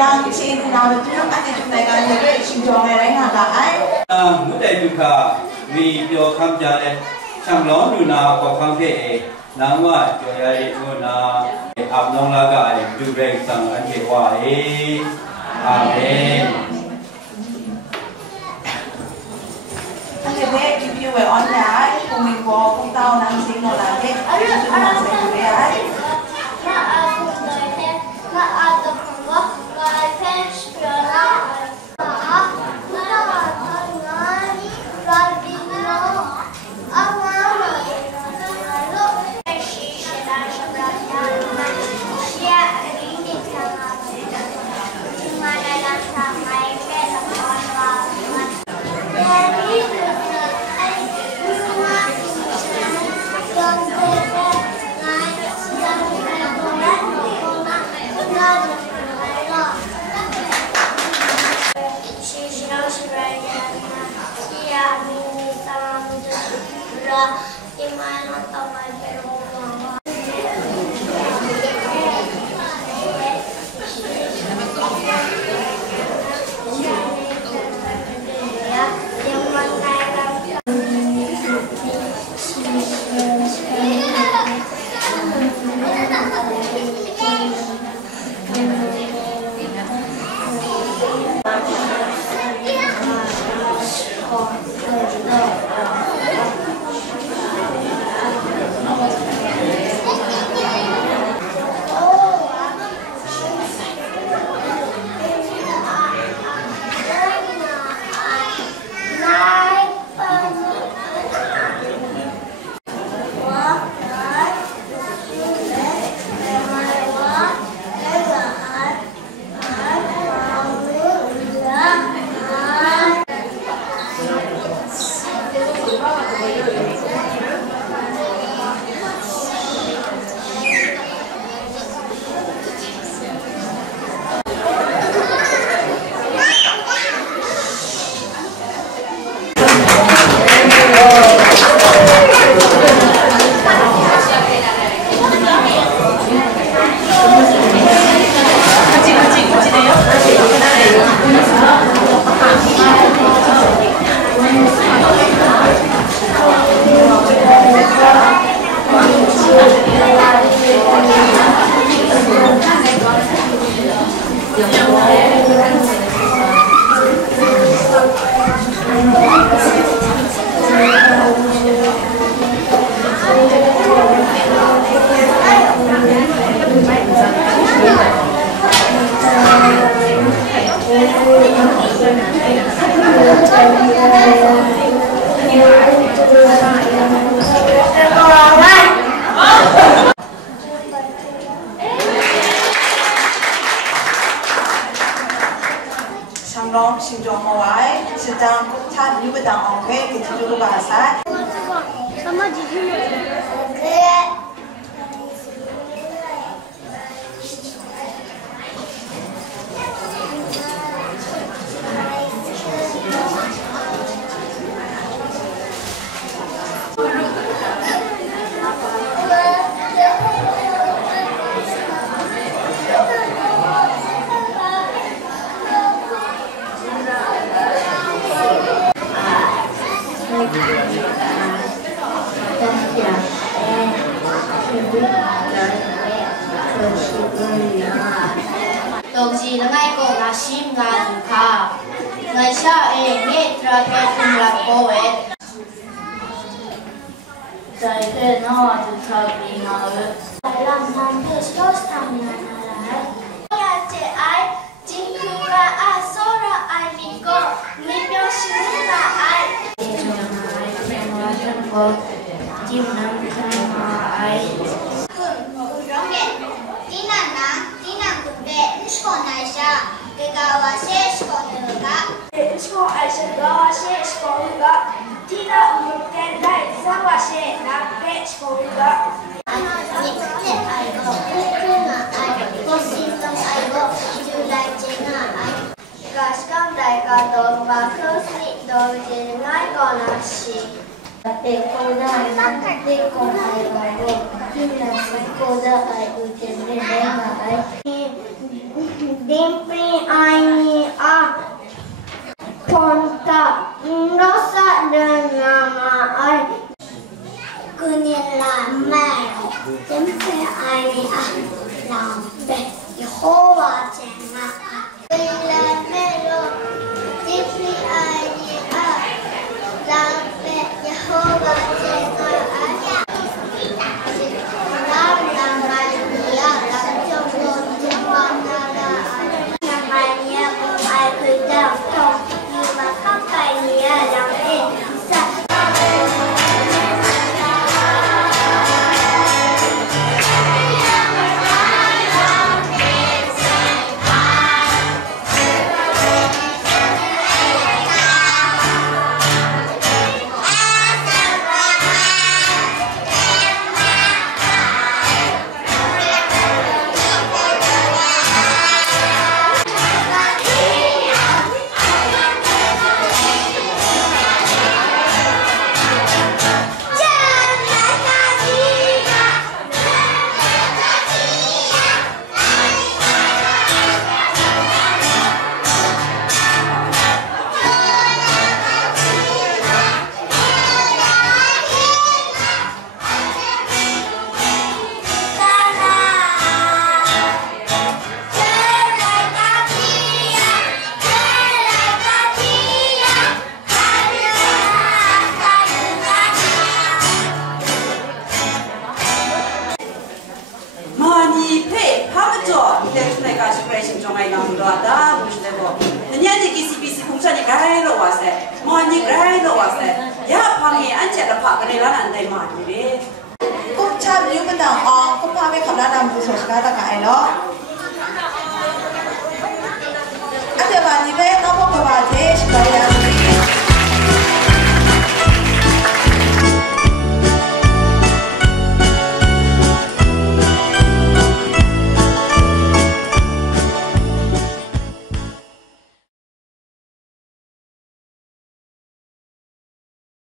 lang sin na tulong at ito na nga nire sinjong ay nga ay muday duka vi pyo kham ja le cham lo nu na ko kham phe e na wa pyo ya ri ko na ap long la ga ai du re sang an ke wa e amen Anh bé chụp yêu về online cùng mình có công tao làm gì nó là hết chúng ta sẽ về ấy Long xin cho màu ái sự tăng cũng tham như bây giờ ông cái thì chúng tôi bà sát đồng chí là ngay cổ là sim là dù khá ngày sau nghe tra cái cùng là cô ấy trái cái nó từ sau khi nó phải làm cái số tham nhà lại nhà trẻ ai chínhคือlà ai số là ai mình có mình biểu hiện là ai trong ai trong là trong cô chim nằm trong ai để cô ra để con ai vào vô khi là cô ra ai ưu tiên để mà ai đêm la mano, sempre ai la Jehovah Jena, la melo, sempre ai la Jehovah Jena, Ada bani be kamu ke bate